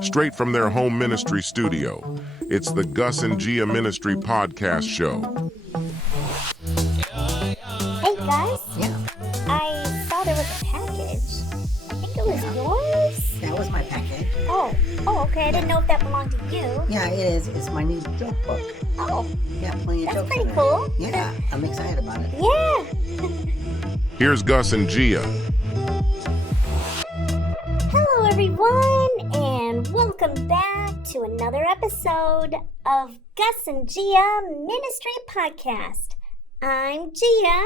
Straight from their home ministry studio, it's the Gus and Gia Ministry Podcast Show. Hey Gus, Yeah, I saw there was a package. I think it was yours? that was my package. Oh, okay. I didn't know if that belonged to you. Yeah, it is. It's my new joke book. Oh, Yeah, plenty of that's jokes pretty in there. cool. Yeah, I'm excited about it. Yeah. Here's Gus and Gia. Hello everyone, and welcome back to another episode of Gus and Gia Ministry Podcast. I'm Gia,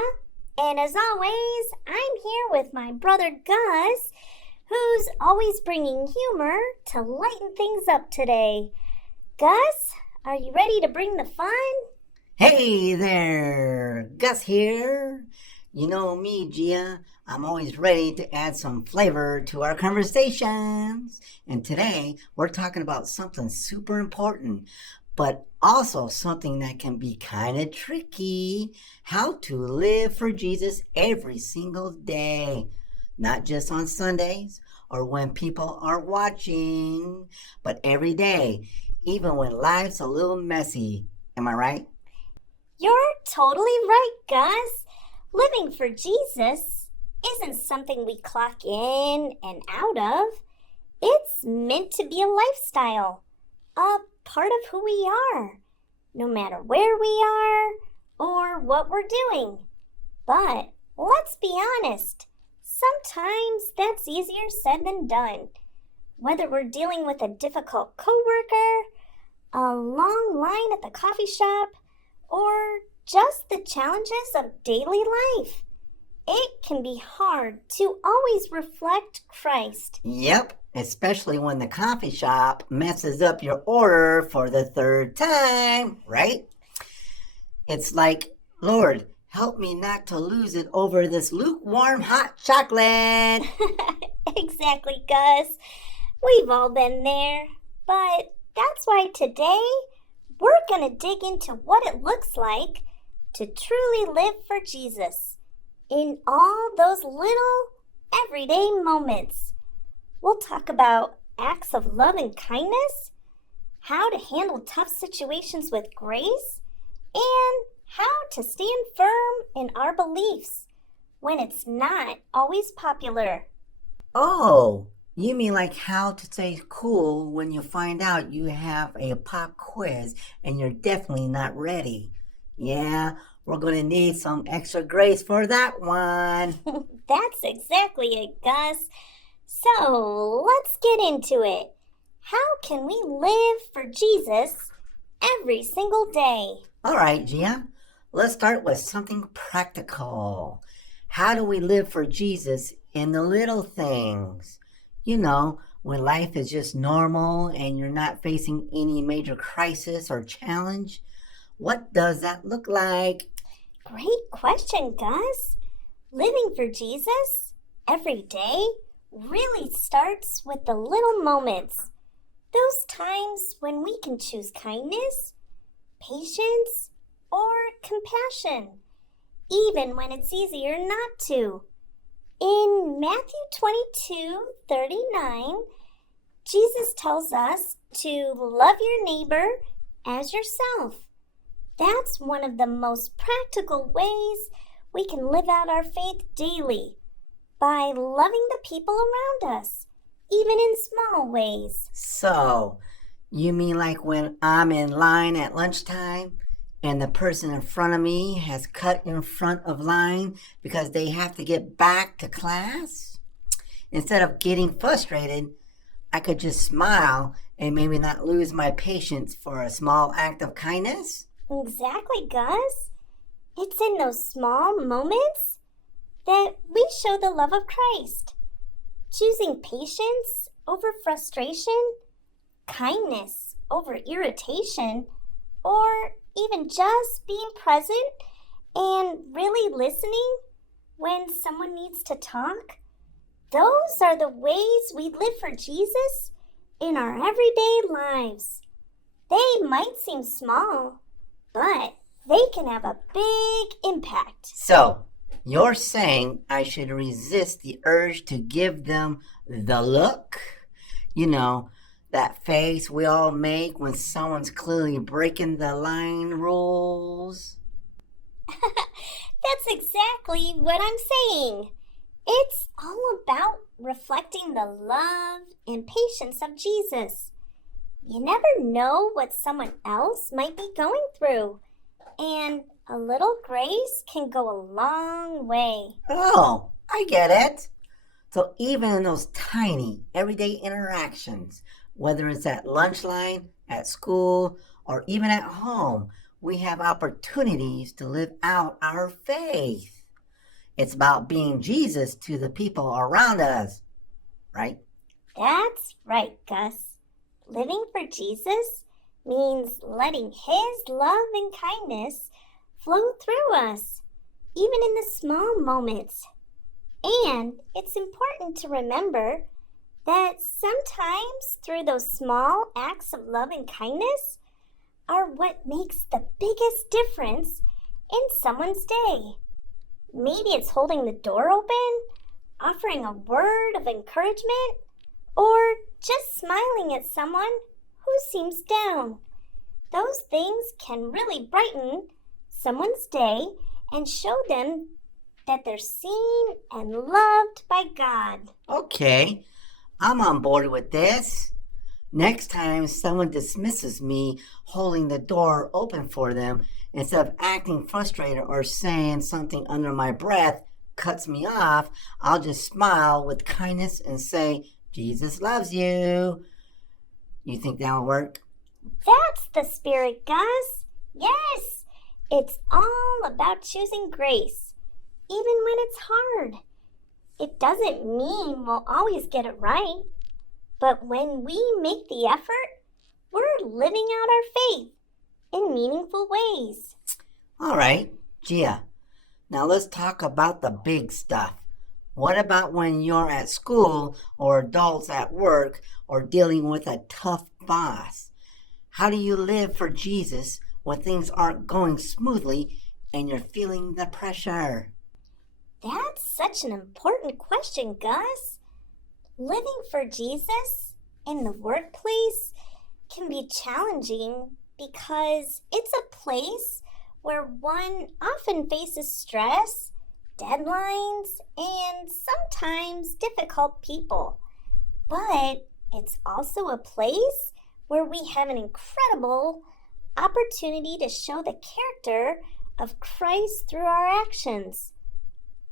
and as always, I'm here with my brother Gus, who's always bringing humor to lighten things up today. Gus, are you ready to bring the fun? Hey there, Gus here. You know me, Gia. I'm always ready to add some flavor to our conversations. And today, we're talking about something super important, but also something that can be kind of tricky. How to live for Jesus every single day. Not just on Sundays or when people are watching, but every day, even when life's a little messy. Am I right? You're totally right, Gus. Living for Jesus isn't something we clock in and out of. It's meant to be a lifestyle, a part of who we are, no matter where we are or what we're doing. But let's be honest, sometimes that's easier said than done. Whether we're dealing with a difficult coworker, a long line at the coffee shop, or just the challenges of daily life, it can be hard to always reflect Christ. Yep, especially when the coffee shop messes up your order for the third time, right? It's like, Lord, help me not to lose it over this lukewarm hot chocolate. Exactly, Gus. We've all been there. But that's why today we're going to dig into what it looks like to truly live for Jesus in all those little everyday moments. We'll talk about acts of love and kindness, how to handle tough situations with grace, and how to stand firm in our beliefs when it's not always popular. Oh, you mean like how to stay cool when you find out you have a pop quiz and you're definitely not ready. Yeah, we're going to need some extra grace for that one. That's exactly it, Gus. So let's get into it. How can we live for Jesus every single day? All right, Gia, let's start with something practical. How do we live for Jesus in the little things? You know, when life is just normal and you're not facing any major crisis or challenge. What does that look like? Great question, Gus. Living for Jesus every day really starts with the little moments. Those times when we can choose kindness, patience, or compassion, even when it's easier not to. In Matthew 22:39, Jesus tells us to love your neighbor as yourself. That's one of the most practical ways we can live out our faith daily, by loving the people around us, even in small ways. So, you mean like when I'm in line at lunchtime and the person in front of me has cut in front of line because they have to get back to class? Instead of getting frustrated, I could just smile and maybe not lose my patience for a small act of kindness? Exactly, Gus. It's in those small moments that we show the love of Christ. Choosing patience over frustration, kindness over irritation, or even just being present and really listening when someone needs to talk. Those are the ways we live for Jesus in our everyday lives. They might seem small, but they can have a big impact. So, You're saying I should resist the urge to give them the look? You know, that face we all make when someone's clearly breaking the line rules? That's exactly what I'm saying. It's all about reflecting the love and patience of Jesus. You never know what someone else might be going through, and a little grace can go a long way. Oh, I get it. So even in those tiny, everyday interactions, whether it's at lunch line, at school, or even at home, we have opportunities to live out our faith. It's about being Jesus to the people around us, right? That's right, Gus. Living for Jesus means letting His love and kindness flow through us, even in the small moments. And it's important to remember that sometimes through those small acts of love and kindness are what makes the biggest difference in someone's day. Maybe it's holding the door open, offering a word of encouragement, or just smiling at someone who seems down. Those things can really brighten someone's day and show them that they're seen and loved by God. Okay, I'm on board with this. Next time someone dismisses me holding the door open for them, instead of acting frustrated or saying something under my breath cuts me off, I'll just smile with kindness and say, Jesus loves you. You think that'll work? That's the spirit, Gus. Yes, it's all about choosing grace, even when it's hard. It doesn't mean we'll always get it right, but when we make the effort, we're living out our faith in meaningful ways. All right, Gia. Now let's talk about the big stuff. What about when you're at school or adults at work or dealing with a tough boss? How do you live for Jesus when things aren't going smoothly and you're feeling the pressure? That's such an important question, Gus. Living for Jesus in the workplace can be challenging because it's a place where one often faces stress, deadlines, and sometimes difficult people. But it's also a place where we have an incredible opportunity to show the character of Christ through our actions.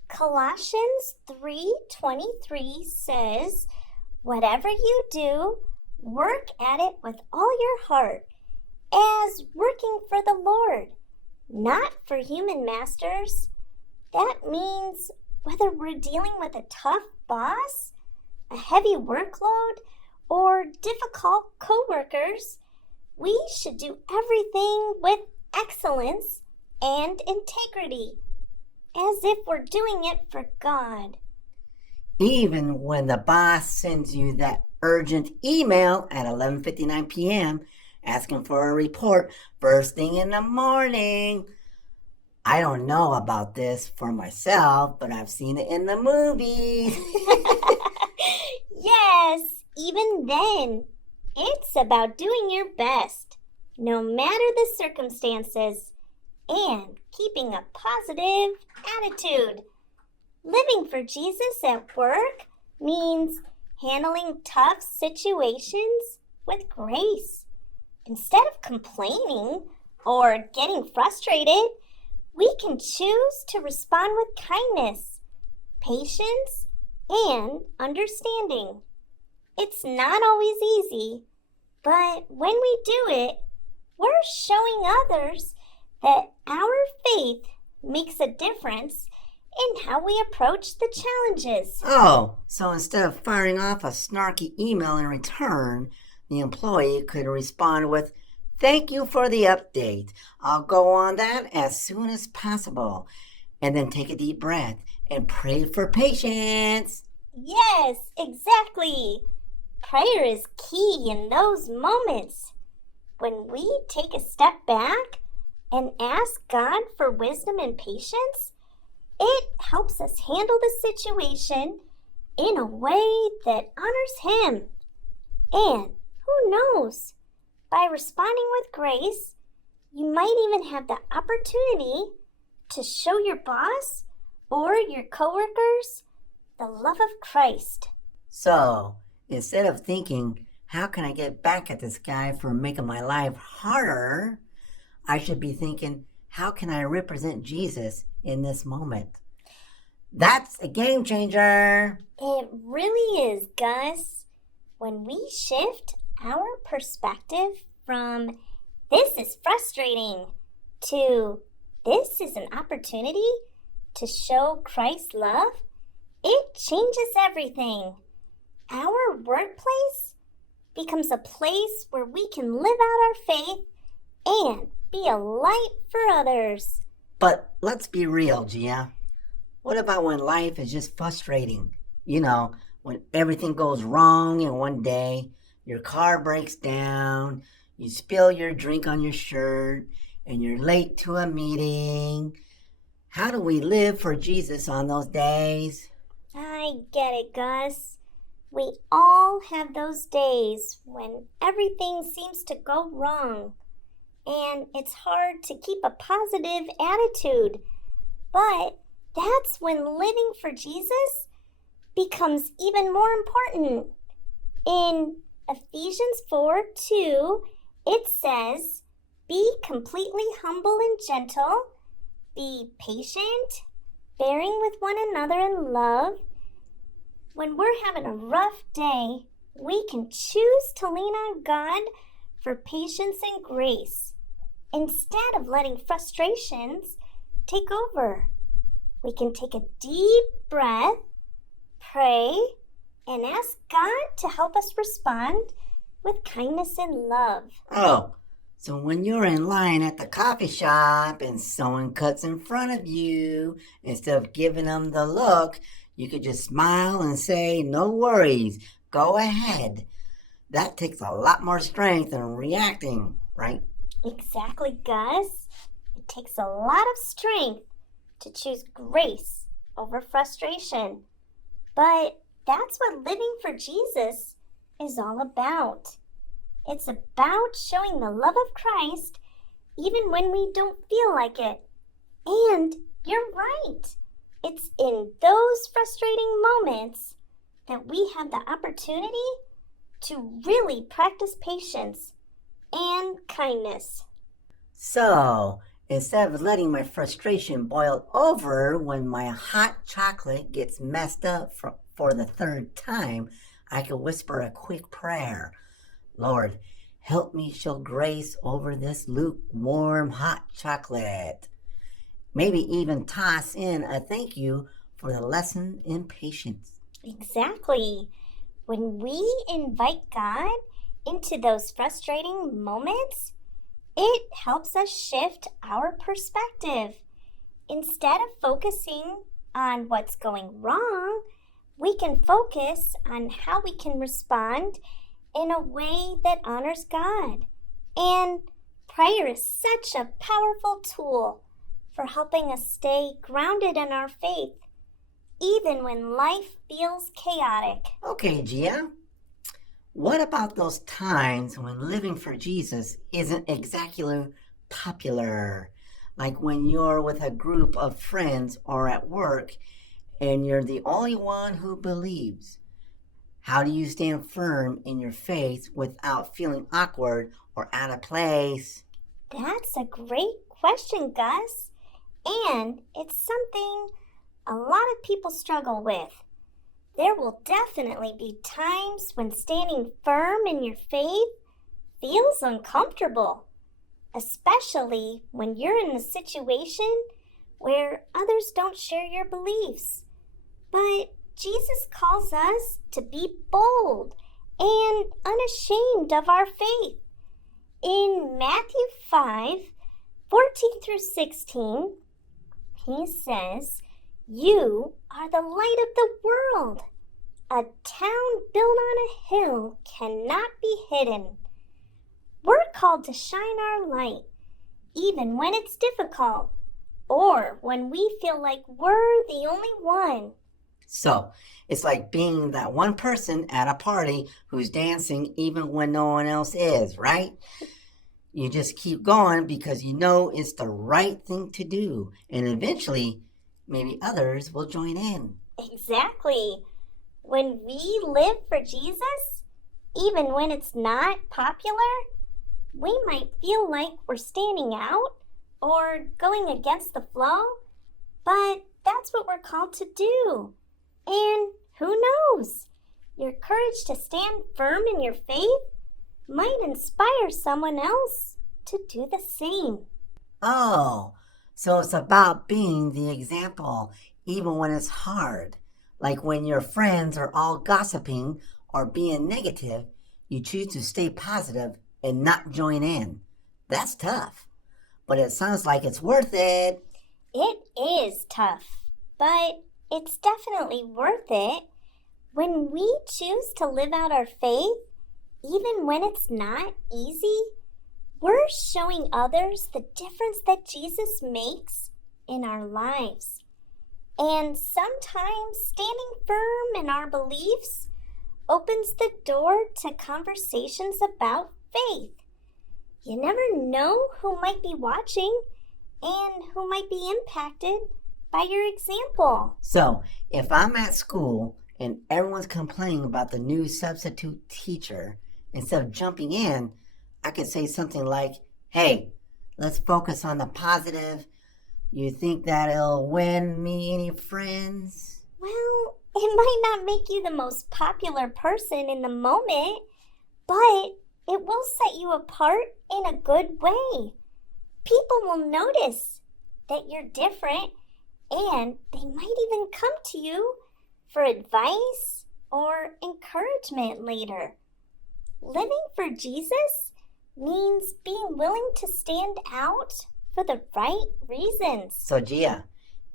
Colossians 3:23 says, "Whatever you do, work at it with all your heart, as working for the Lord, not for human masters." That means whether we're dealing with a tough boss, a heavy workload, or difficult coworkers, we should do everything with excellence and integrity, as if we're doing it for God. Even when the boss sends you that urgent email at 11:59 p.m. asking for a report first thing in the morning. I don't know about this for myself, but I've seen it in the movies. Yes, even then, it's about doing your best, no matter the circumstances, and keeping a positive attitude. Living for Jesus at work means handling tough situations with grace. Instead of complaining or getting frustrated, we can choose to respond with kindness, patience, and understanding. It's not always easy, but when we do it, we're showing others that our faith makes a difference in how we approach the challenges. Oh, so instead of firing off a snarky email in return, the employee could respond with, "Thank you for the update. I'll go on that as soon as possible." And then take a deep breath and pray for patience. Yes, exactly. Prayer is key in those moments. When we take a step back and ask God for wisdom and patience, It helps us handle the situation in a way that honors Him. And who knows, by responding with grace, you might even have the opportunity to show your boss or your coworkers the love of Christ. So, instead of thinking, how can I get back at this guy for making my life harder, I should be thinking, how can I represent Jesus in this moment? That's a game changer. It really is, Gus. When we shift our perspective from this is frustrating to this is an opportunity to show Christ's love, it changes everything. Our workplace becomes a place where we can live out our faith and be a light for others. But let's be real, Gia. What about when life is just frustrating? You know, when everything goes wrong in one day, your car breaks down, you spill your drink on your shirt, and you're late to a meeting. How do we live for Jesus on those days? I get it, Gus. We all have those days when everything seems to go wrong, and it's hard to keep a positive attitude. But that's when living for Jesus becomes even more important. In Ephesians 4:2, it says, "Be completely humble and gentle, be patient, bearing with one another in love." When we're having a rough day, we can choose to lean on God for patience and grace instead of letting frustrations take over. We can take a deep breath, pray, and ask God to help us respond with kindness and love. Oh, so when you're in line at the coffee shop and someone cuts in front of you, instead of giving them the look, you could just smile and say, "No worries, go ahead." That takes a lot more strength than reacting, right? Exactly, Gus. It takes a lot of strength to choose grace over frustration. But that's what living for Jesus is all about. It's about showing the love of Christ even when we don't feel like it. And you're right. It's in those frustrating moments that we have the opportunity to really practice patience and kindness. So, instead of letting my frustration boil over when my hot chocolate gets messed up for the third time, I could whisper a quick prayer. "Lord, help me show grace over this lukewarm hot chocolate." Maybe even toss in a thank you for the lesson in patience. Exactly. When we invite God into those frustrating moments, it helps us shift our perspective. Instead of focusing on what's going wrong, we can focus on how we can respond in a way that honors God. And prayer is such a powerful tool for helping us stay grounded in our faith, even when life feels chaotic. Okay, Gia. What about those times when living for Jesus isn't exactly popular? Like when you're with a group of friends or at work and you're the only one who believes. How do you stand firm in your faith without feeling awkward or out of place? That's a great question, Gus. And it's something a lot of people struggle with. There will definitely be times when standing firm in your faith feels uncomfortable, especially when you're in a situation where others don't share your beliefs. But Jesus calls us to be bold and unashamed of our faith. In Matthew 5:14-16, he says, "You are the light of the world. A town built on a hill cannot be hidden." We're called to shine our light, even when it's difficult, or when we feel like we're the only one. So, it's like being that one person at a party who's dancing even when no one else is, right? You just keep going because you know it's the right thing to do. And eventually, maybe others will join in. Exactly. When we live for Jesus, even when it's not popular, we might feel like we're standing out or going against the flow, but that's what we're called to do. And who knows? Your courage to stand firm in your faith might inspire someone else to do the same. Oh, so it's about being the example even when it's hard. Like when your friends are all gossiping or being negative, you choose to stay positive and not join in. That's tough, but it sounds like it's worth it. It is tough, but it's definitely worth it. When we choose to live out our faith, even when it's not easy, we're showing others the difference that Jesus makes in our lives. And sometimes standing firm in our beliefs opens the door to conversations about faith. You never know who might be watching and who might be impacted by your example. So, if I'm at school and everyone's complaining about the new substitute teacher, instead of jumping in, I could say something like, hey, let's focus on the positive. You think that it'll win me any friends? Well, it might not make you the most popular person in the moment, but it will set you apart in a good way. People will notice that you're different, and they might even come to you for advice or encouragement later. Living for Jesus means being willing to stand out for the right reasons. So, Gia,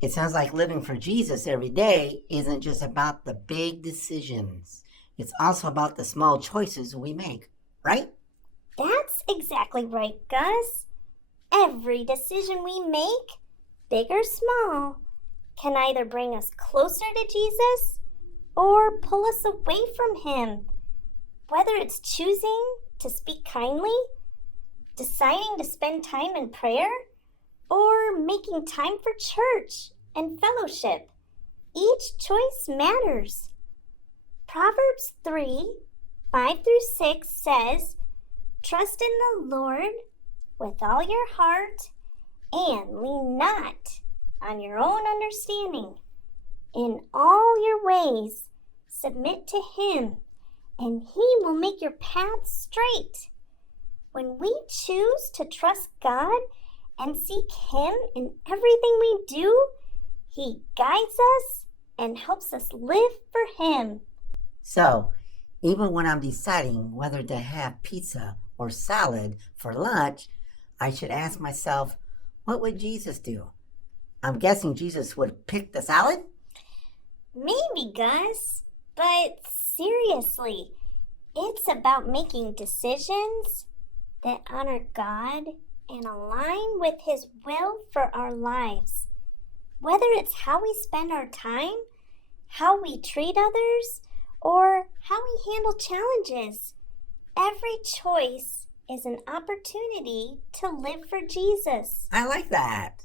it sounds like living for Jesus every day isn't just about the big decisions. It's also about the small choices we make, right? That's exactly right, Gus. Every decision we make, big or small, can either bring us closer to Jesus or pull us away from Him. Whether it's choosing to speak kindly, deciding to spend time in prayer, or making time for church and fellowship, each choice matters. Proverbs 3:5-6 says, "Trust in the Lord with all your heart and lean not on your own understanding. In all your ways submit to Him, and He will make your path straight." When we choose to trust God and seek Him in everything we do, He guides us and helps us live for Him. So, even when I'm deciding whether to have pizza or salad for lunch, I should ask myself, what would Jesus do? I'm guessing Jesus would pick the salad? Maybe, Gus, but seriously, it's about making decisions that honor God and align with His will for our lives. Whether it's how we spend our time, how we treat others, or how we handle challenges, every choice is an opportunity to live for Jesus. I like that.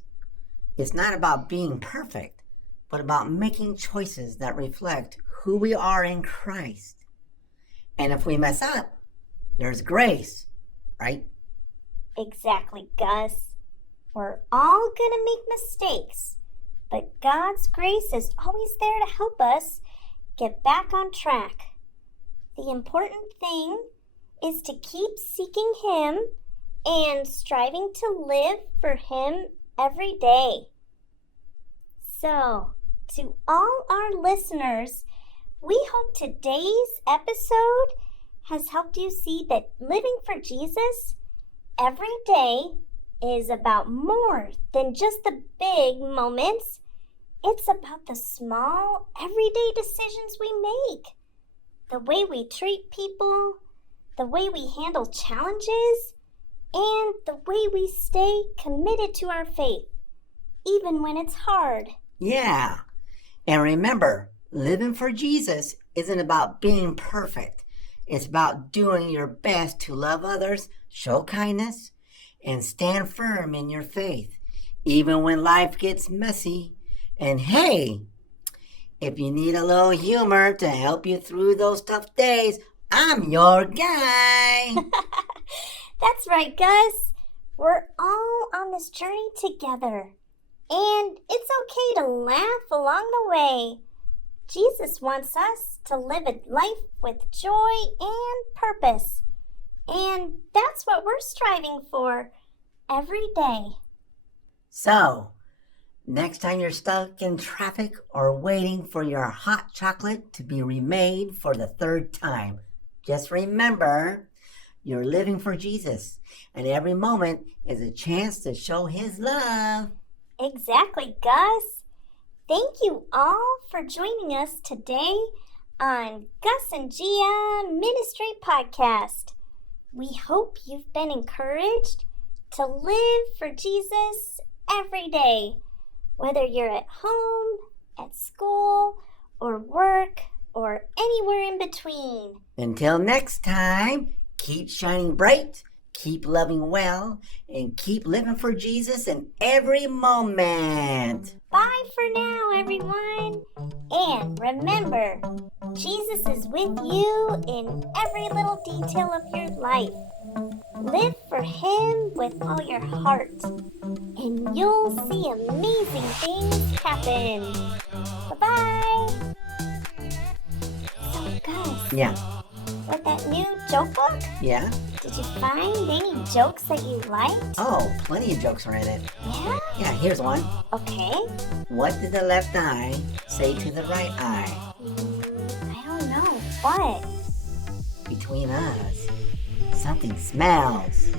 It's not about being perfect, but about making choices that reflect who we are in Christ. And if we mess up, there's grace, right? Exactly, Gus. We're all gonna make mistakes, but God's grace is always there to help us get back on track. The important thing is to keep seeking Him and striving to live for Him every day. So, to all our listeners, we hope today's episode has helped you see that living for Jesus every day is about more than just the big moments. It's about the small, everyday decisions we make, the way we treat people, the way we handle challenges, and the way we stay committed to our faith, even when it's hard. Yeah. And remember, living for Jesus isn't about being perfect. It's about doing your best to love others, show kindness, and stand firm in your faith, even when life gets messy. And hey, if you need a little humor to help you through those tough days, I'm your guy. That's right, Gus. We're all on this journey together. And it's okay to laugh along the way. Jesus wants us to live a life with joy and purpose. And that's what we're striving for every day. So, next time you're stuck in traffic or waiting for your hot chocolate to be remade for the third time, just remember, you're living for Jesus, and every moment is a chance to show His love. Exactly, Gus. Thank you all for joining us today on Gus and Gia Ministry Podcast. We hope you've been encouraged to live for Jesus every day, whether you're at home, at school, or work, or anywhere in between. Until next time, keep shining bright, keep loving well, and keep living for Jesus in every moment. Bye for now, everyone. And remember, Jesus is with you in every little detail of your life. Live for Him with all your heart, and you'll see amazing things happen. Bye-bye. So, Gus, Yeah. with that new joke book, Yeah? did you find any jokes that you liked? Oh, plenty of jokes are in it. Yeah? Yeah, here's one. Okay. What did the left eye say to the right eye? I don't know. What? Between us, something smells.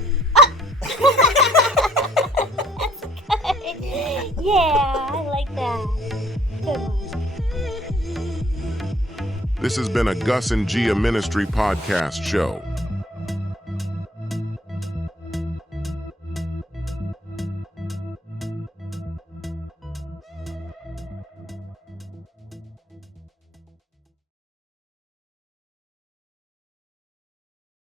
That's good. Yeah, I like that. Good one. This has been a Gus and Gia Ministry podcast show.